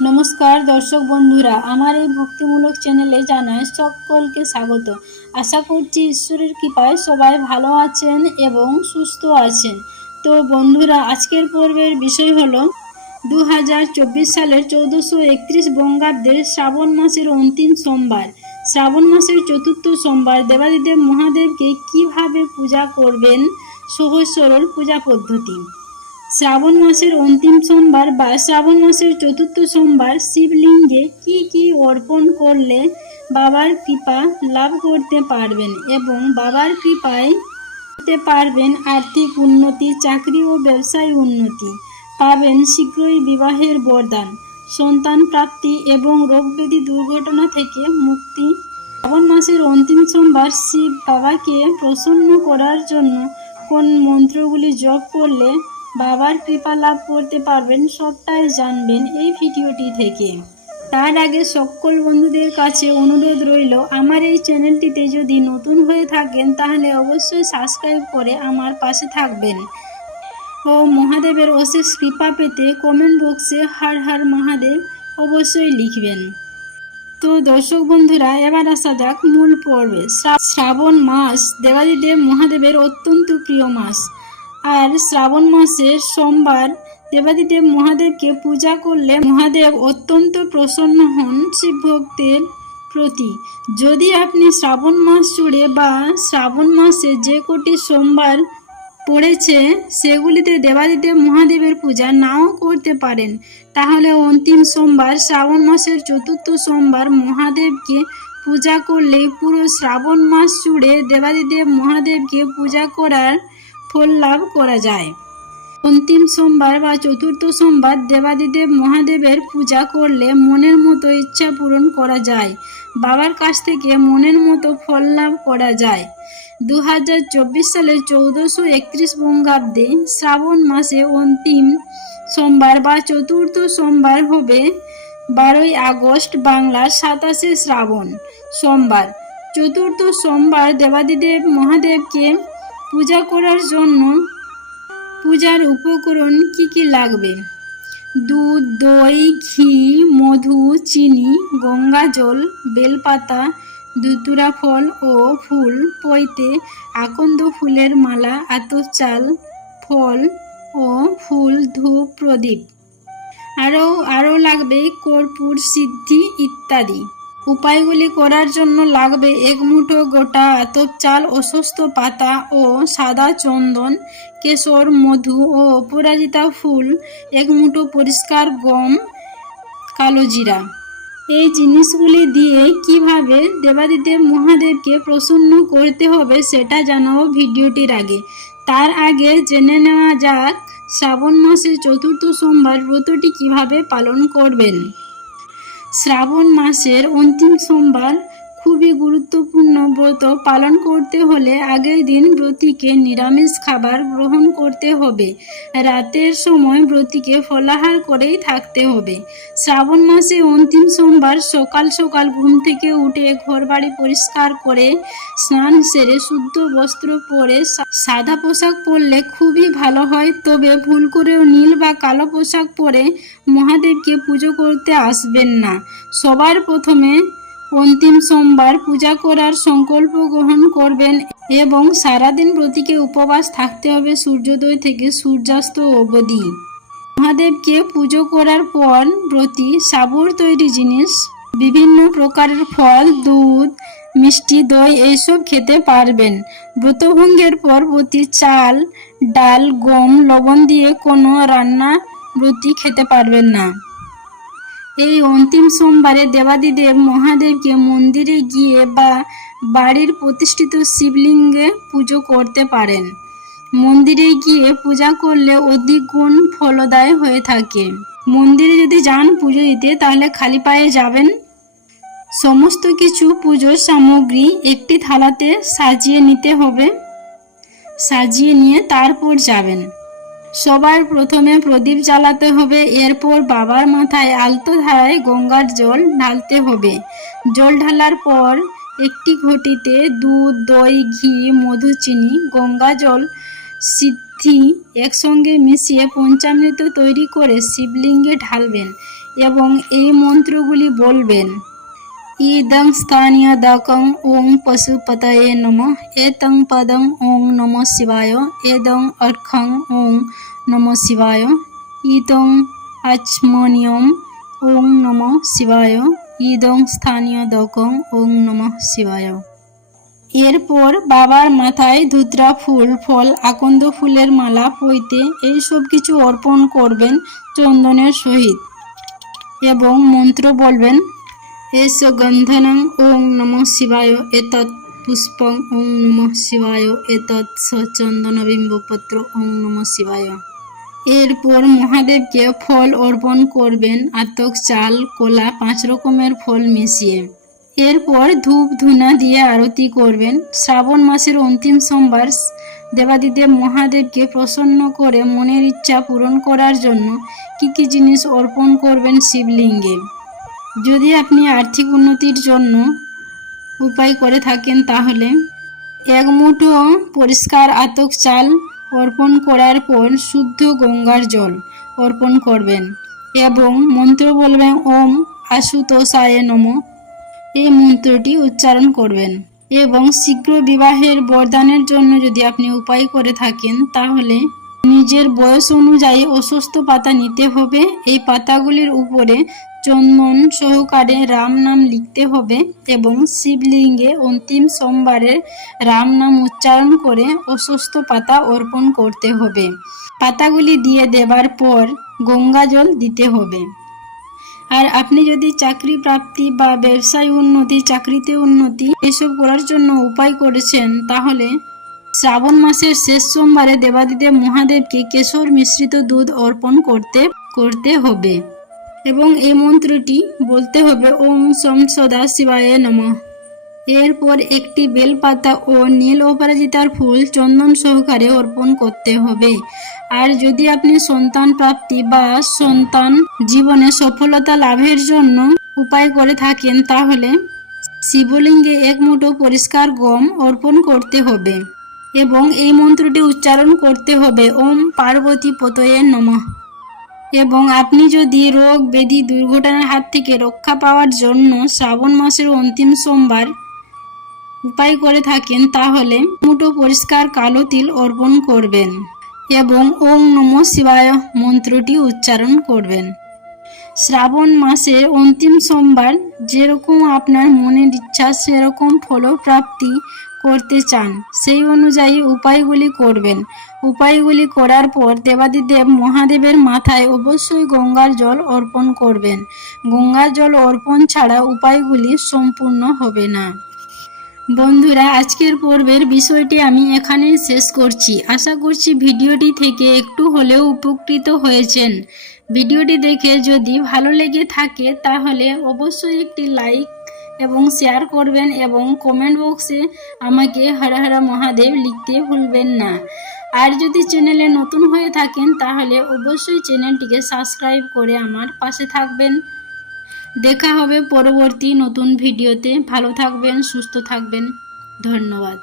নমস্কার দর্শক বন্ধুরা, আমার এই ভক্তিমূলক চ্যানেলে জানাই সকলকে স্বাগত। আশা করছি ঈশ্বরের কৃপায় সবাই ভালো আছেন এবং সুস্থ আছেন। তো বন্ধুরা, আজকের পর্বের বিষয় হলো 2024 সালের 1431 বঙ্গাব্দের শ্রাবণ মাসের অন্তিম সোমবার, শ্রাবণ মাসের চতুর্থ সোমবার দেবাদিদেব মহাদেবকে কিভাবে পূজা করবেন, সহজ সরল পূজা পদ্ধতি। শ্রাবণ মাসের অন্তিম সোমবার বা শ্রাবণ মাসের চতুর্থ সোমবার শিবলিঙ্গে কি অর্পণ করলে বাবার কৃপা লাভ করতে পারবেন এবং বাবার কৃপায় করতে পারবেন আর্থিক উন্নতি, চাকরি ও ব্যবসায় উন্নতি, পাবেন শীঘ্রই বিবাহের বরদান, সন্তান প্রাপ্তি এবং রোগব্যাধি দুর্ঘটনা থেকে মুক্তি। শ্রাবণ মাসের অন্তিম সোমবার শিব বাবাকে প্রসন্ন করার জন্য কোন মন্ত্রগুলি জপ করলে বাবার কৃপা লাভ করতে পারবেন, সবটাই জানবেন এই ভিডিওটি থেকে। তার আগে সকল বন্ধুদের কাছে অনুরোধ রইল, আমার এই চ্যানেলটিতে যদি নতুন হয়ে থাকেন তাহলে অবশ্যই সাবস্ক্রাইব করে আমার পাশে থাকবেন ও মহাদেবের অশেষ কৃপা পেতে কমেন্ট বক্সে হর হর মহাদেব অবশ্যই লিখবেন। তো দর্শক বন্ধুরা, এবার আসা যাক মূল পর্বে। শ্রাবণ মাস দেবাদিদেব মহাদেবের অত্যন্ত প্রিয় মাস, আর শ্রাবণ মাসের সোমবার দেবাদিদেব মহাদেবকে পূজা করলে মহাদেব অত্যন্ত প্রসন্ন হন শিব ভক্তের প্রতি। যদি আপনি শ্রাবণ মাস জুড়ে বা শ্রাবণ মাসে যে কটি সোমবার পড়েছে সেগুলিতে দেবাদিদেব মহাদেবের পূজা নাও করতে পারেন, তাহলে অন্তিম সোমবার শ্রাবণ মাসের চতুর্থ সোমবার মহাদেবকে পূজা করলে পুরো শ্রাবণ মাস জুড়ে দেবাদিদেব মহাদেবকে পূজা করার ফল লাভ করা যায়। অন্তিম সোমবার বা চতুর্থ সোমবার দেবাদিদেব মহাদেবের পূজা করলে মনের মতো ইচ্ছা পূরণ করা যায়, বাবার কাছ থেকে মনের মতো ফল লাভ করা যায়। 2024 সালের 1431 বঙ্গাব্দে শ্রাবণ মাসে অন্তিম সোমবার বা চতুর্থ সোমবার হবে 12ই আগস্ট বাংলার 27শে শ্রাবণ সোমবার। চতুর্থ সোমবার দেবাদিদেব মহাদেবকে পূজা করার জন্য পূজার উপকরণ কি লাগবে: দুধ, দই, ঘি, মধু, চিনি, গঙ্গা জল, বেলপাতা, ধুতুরা ফল ও ফুল, পৈতে, আকন্দ ফুলের মালা, আতপ চাল, ফল ও ফুল, ধূপ, প্রদীপ, আরও লাগবে কর্পূর, সিদ্ধি ইত্যাদি। উপায়গুলি করার জন্য লাগবে 1 মুঠো গোটা আতপ চাল, অশ্বত্থ পাতা ও সাদা চন্দন, কেশর, মধু ও অপরাজিতা ফুল, 1 মুঠো পরিষ্কার গম, কালো জিরা। এই জিনিসগুলি দিয়ে কিভাবে দেবাদিদেব মহাদেবকে প্রসন্ন করতে হবে সেটা জানাবো ভিডিওটির আগে। তার আগে জেনে নেওয়া যাক শ্রাবণ মাসের চতুর্থ সোমবার ব্রতটি কিভাবে পালন করবেন। শ্রাবণ মাসের অন্তিম সোমবার খুবই গুরুত্বপূর্ণ ব্রত। পালন করতে হলে আগের দিন ব্রতীকে নিরামিষ খাবার গ্রহণ করতে হবে, রাতের সময় ব্রতীকে ফলাহার করেই থাকতে হবে। শ্রাবণ মাসে অন্তিম সোমবার সকাল সকাল ঘুম থেকে উঠে ঘরবাড়ি পরিষ্কার করে স্নান সেরে শুদ্ধ বস্ত্র পরে সাদা পোশাক পরলে খুবই ভালো হয়, তবে ভুল করেও নীল বা কালো পোশাক পরে মহাদেবকে পুজো করতে আসবেন না। সবার প্রথমে অন্তিম সোমবার পূজা করার সংকল্প গ্রহণ করবেন এবং সারাদিন ব্রতীকে উপবাস থাকতে হবে সূর্যোদয় থেকে সূর্যাস্ত অবধি। মহাদেবকে পুজো করার পর ব্রতী সাবুর তৈরি জিনিস, বিভিন্ন প্রকারের ফল, দুধ, মিষ্টি, দই এইসব খেতে পারবেন। ব্রতভঙ্গের পর ব্রতী চাল, ডাল, গম, লবণ দিয়ে কোনো রান্না ব্রতী খেতে পারবেন না। এই অন্তিম সোমবারে দেবাদিদেব মহাদেবকে মন্দিরে গিয়ে বা বাড়ির প্রতিষ্ঠিত শিবলিঙ্গে পুজো করতে পারেন। মন্দিরে গিয়ে পূজা করলে অধিক গুণ ফলদায় হয়ে থাকে। মন্দিরে যদি যান পুজো দিতে তাহলে খালি পায়ে যাবেন। সমস্ত কিছু পুজোর সামগ্রী একটি থালাতে সাজিয়ে নিতে হবে, সাজিয়ে নিয়ে তারপর যাবেন। সবার প্রথমে প্রদীপ জ্বালাতে হবে, এরপর বাবার মাথায় আলতো ধারায় গঙ্গার জল ঢালতে হবে। জল ঢালার পর একটি ঘটিতে দুধ, দই, ঘি, মধু, চিনি, গঙ্গা জল, সিদ্ধি একসঙ্গে মিশিয়ে পঞ্চামৃত তৈরি করে শিবলিঙ্গে ঢালবেন। এবং এই মন্ত্রগুলি বলবেন। ইদং স্থানীয় দাকং ওং পশুপতয়ে নমঃ, এতং পদং ওং নমঃ শিবায়, এদং অর্ঘং ওং নমঃ শিবায়, ইদং আচমনিয়ম ওং নমঃ শিবায়, ইদং স্থানীয় দকং ওং নমঃ শিবায়। এরপর বাবার মাথায় ধুতরা ফুল, ফল, আকন্দ ফুলের মালা, পৈতে এইসব কিছু অর্পণ করবেন চন্দনের সহিত এবং মন্ত্র বলবেন। এস গন্ধনং ওং নমঃ শিবায়, এতৎ পুষ্পং ওং নমঃ শিবায়, এতৎ চন্দন বিম্বপত্র ওং নমঃ শিবায়। এরপর মহাদেবকে ফল অর্পণ করবেন, আতক, চাল, কলা, 5 রকমের ফল মিশিয়ে। এরপর ধূপ ধুনা দিয়ে আরতি করবেন। শ্রাবণ মাসের অন্তিম সোমবার দেবাদিদেব মহাদেবকে প্রসন্ন করে মনের ইচ্ছা পূরণ করার জন্য কি কি জিনিস অর্পণ করবেন শিবলিঙ্গে। যদি আপনি আর্থিক উন্নতির জন্য উপায় করে থাকেন তাহলে 1 মুঠো পরিষ্কার আতক চাল অর্পণ করার পর শুদ্ধ গঙ্গার জল অর্পণ করবেন এবং মন্ত্র বলবেন ওম আশুতোষায় নমঃ। এই মন্ত্রটি উচ্চারণ করবেন এবং শীঘ্র বিবাহের বরদানের জন্য যদি আপনি উপায় করে থাকেন তাহলে নিজের বয়স অনুযায়ী অশ্বত্থ পাতা নিতে হবে। এই পাতাগুলির উপরে চন্দন সহকারে রাম নাম লিখতে হবে এবং শিবলিঙ্গে অন্তিম সোমবারের রাম নাম উচ্চারণ করে অশ্বত্থ পাতা অর্পণ করতে হবে। পাতাগুলি দিয়ে দেবার পর গঙ্গা জল দিতে হবে। আর আপনি যদি চাকরি প্রাপ্তি বা ব্যবসায় উন্নতি, চাকরিতে উন্নতি এসব করার জন্য উপায় করেছেন তাহলে শ্রাবণ মাসের শেষ সোমবারে দেবাদিদেব মহাদেবকে কেশর মিশ্রিত দুধ অর্পণ করতে হবে এবং এই মন্ত্রটি বলতে হবে ওম সম সদা শিবায় নমঃ। এরপর একটি বেলপাতা ও নীল অপরাজিতার ফুল চন্দন সহকারে অর্পণ করতে হবে। আর যদি আপনি সন্তান প্রাপ্তি বা সন্তান জীবনে সফলতা লাভের জন্য উপায় করে থাকেন তাহলে শিবলিঙ্গে 1 মুঠো পরিষ্কার গম অর্পণ করতে হবে এবং এই মন্ত্রটি উচ্চারণ করতে হবে ওম পার্বতী পতয়ে নমঃ। এবং আপনি যদি রোগ ব্যাধি দুর্ঘটনার হাত থেকে রক্ষা পাওয়ার জন্য শ্রাবণ মাসের অন্তিম সোমবার উপায় করে থাকেন তাহলে মুঠো পরিষ্কার কালো তিল অর্পণ করবেন এবং ওং নমঃ শিবায় মন্ত্রটি উচ্চারণ করবেন। শ্রাবণ মাসের অন্তিম সোমবার যেরকম আপনার মনের ইচ্ছা সেরকম ফলপ্রাপ্তি করতে চান সেই অনুযায়ী উপায়গুলি করবেন। উপায়গুলি করার পর দেবাদিদেব মহাদেবের মাথায় অবশ্যই গঙ্গার জল অর্পণ করবেন। গঙ্গার জল অর্পণ ছাড়া উপায়গুলি সম্পূর্ণ হবে না। বন্ধুরা, আজকের পর্বের বিষয়টি আমি এখানেই শেষ করছি। আশা করছি ভিডিওটি থেকে একটু হলেও উপকৃত হয়েছেন। ভিডিওটি দেখে যদি ভালো লেগে থাকে তাহলে অবশ্যই একটি লাইক এবং শেয়ার করবেন এবং কমেন্ট বক্সে আমাকে হর হর মহাদেব লিখতে ভুলবেন না। আর যদি চ্যানেলে নতুন হয়ে থাকেন তাহলে অবশ্যই চ্যানেলটিকে সাবস্ক্রাইব করে আমার পাশে থাকবেন। দেখা হবে পরবর্তী নতুন ভিডিওতে। ভালো থাকবেন, সুস্থ থাকবেন। ধন্যবাদ।